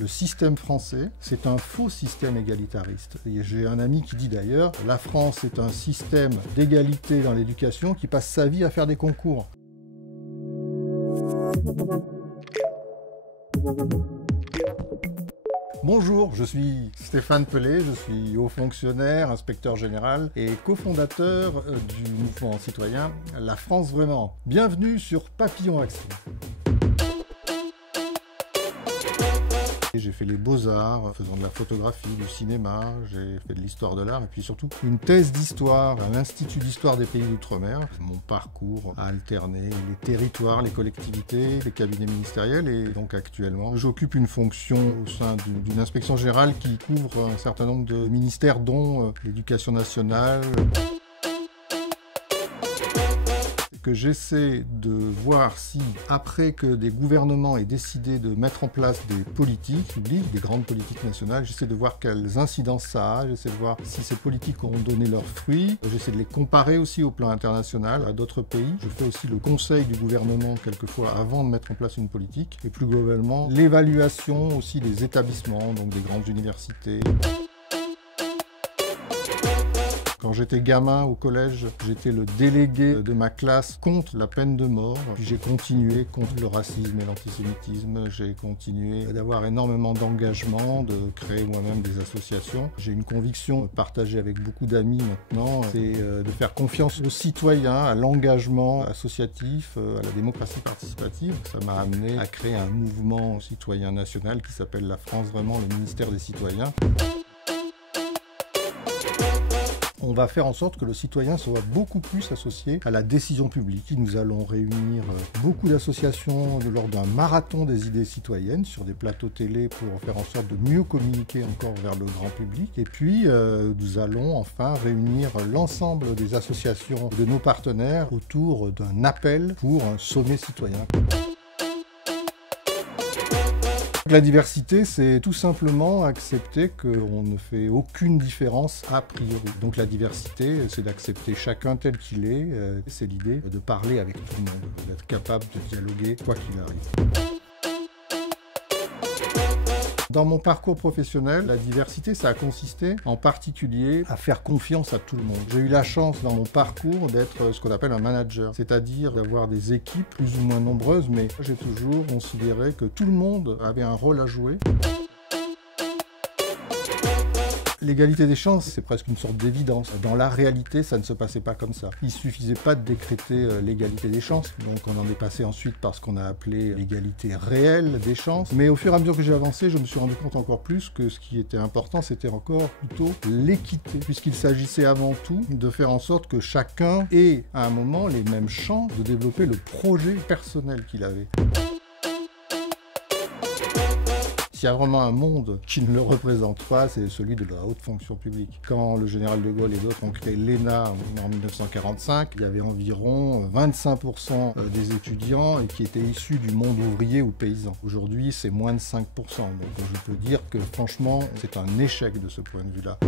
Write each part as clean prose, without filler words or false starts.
Le système français, c'est un faux système égalitariste. Et j'ai un ami qui dit d'ailleurs, la France est un système d'égalité dans l'éducation qui passe sa vie à faire des concours. Bonjour, je suis Stéphane Pelé, je suis haut fonctionnaire, inspecteur général et cofondateur du mouvement citoyen La France Vraiment. Bienvenue sur Papillon Action. J'ai fait les beaux-arts, faisant de la photographie, du cinéma, j'ai fait de l'histoire de l'art et puis surtout une thèse d'histoire à l'Institut d'histoire des pays d'outre-mer. Mon parcours a alterné les territoires, les collectivités, les cabinets ministériels et donc actuellement j'occupe une fonction au sein d'une inspection générale qui couvre un certain nombre de ministères dont l'éducation nationale. Que j'essaie de voir si, après que des gouvernements aient décidé de mettre en place des politiques publiques, des grandes politiques nationales, j'essaie de voir quelles incidences ça a, j'essaie de voir si ces politiques ont donné leurs fruits, j'essaie de les comparer aussi au plan international à d'autres pays. Je fais aussi le conseil du gouvernement quelquefois avant de mettre en place une politique, et plus globalement l'évaluation aussi des établissements, donc des grandes universités. Quand j'étais gamin au collège, j'étais le délégué de ma classe contre la peine de mort. Puis j'ai continué contre le racisme et l'antisémitisme. J'ai continué d'avoir énormément d'engagement, de créer moi-même des associations. J'ai une conviction partagée avec beaucoup d'amis maintenant, c'est de faire confiance aux citoyens, à l'engagement associatif, à la démocratie participative. Ça m'a amené à créer un mouvement citoyen national qui s'appelle La France Vraiment, le ministère des citoyens. On va faire en sorte que le citoyen soit beaucoup plus associé à la décision publique. Nous allons réunir beaucoup d'associations lors d'un marathon des idées citoyennes sur des plateaux télé pour faire en sorte de mieux communiquer encore vers le grand public. Et puis, nous allons enfin réunir l'ensemble des associations de nos partenaires autour d'un appel pour un sommet citoyen. La diversité, c'est tout simplement accepter qu'on ne fait aucune différence a priori. Donc la diversité, c'est d'accepter chacun tel qu'il est. C'est l'idée de parler avec tout le monde, d'être capable de dialoguer quoi qu'il arrive. Dans mon parcours professionnel, la diversité, ça a consisté en particulier à faire confiance à tout le monde. J'ai eu la chance dans mon parcours d'être ce qu'on appelle un manager, c'est-à-dire d'avoir des équipes plus ou moins nombreuses, mais j'ai toujours considéré que tout le monde avait un rôle à jouer. L'égalité des chances, c'est presque une sorte d'évidence. Dans la réalité, ça ne se passait pas comme ça. Il ne suffisait pas de décréter l'égalité des chances. Donc on en est passé ensuite par ce qu'on a appelé l'égalité réelle des chances. Mais au fur et à mesure que j'ai avancé, je me suis rendu compte encore plus que ce qui était important, c'était encore plutôt l'équité. Puisqu'il s'agissait avant tout de faire en sorte que chacun ait à un moment les mêmes chances de développer le projet personnel qu'il avait. S'il y a vraiment un monde qui ne le représente pas, c'est celui de la haute fonction publique. Quand le général de Gaulle et d'autres ont créé l'ENA en 1945, il y avait environ 25% des étudiants qui étaient issus du monde ouvrier ou paysan. Aujourd'hui, c'est moins de 5%. Donc je peux dire que franchement, c'est un échec de ce point de vue-là.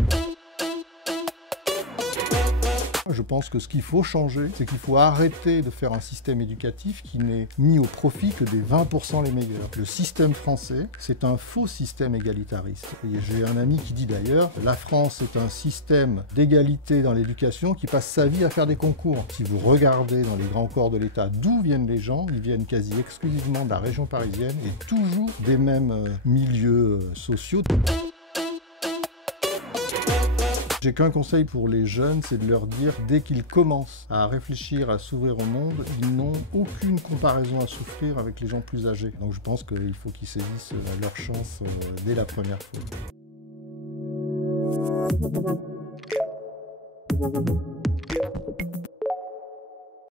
Je pense que ce qu'il faut changer, c'est qu'il faut arrêter de faire un système éducatif qui n'est mis au profit que des 20% les meilleurs. Le système français, c'est un faux système égalitariste. Et j'ai un ami qui dit d'ailleurs, la France est un système d'égalité dans l'éducation qui passe sa vie à faire des concours. Si vous regardez dans les grands corps de l'État d'où viennent les gens, ils viennent quasi exclusivement de la région parisienne et toujours des mêmes milieux sociaux. J'ai qu'un conseil pour les jeunes, c'est de leur dire, dès qu'ils commencent à réfléchir, à s'ouvrir au monde, ils n'ont aucune comparaison à souffrir avec les gens plus âgés. Donc je pense qu'il faut qu'ils saisissent leur chance dès la première fois.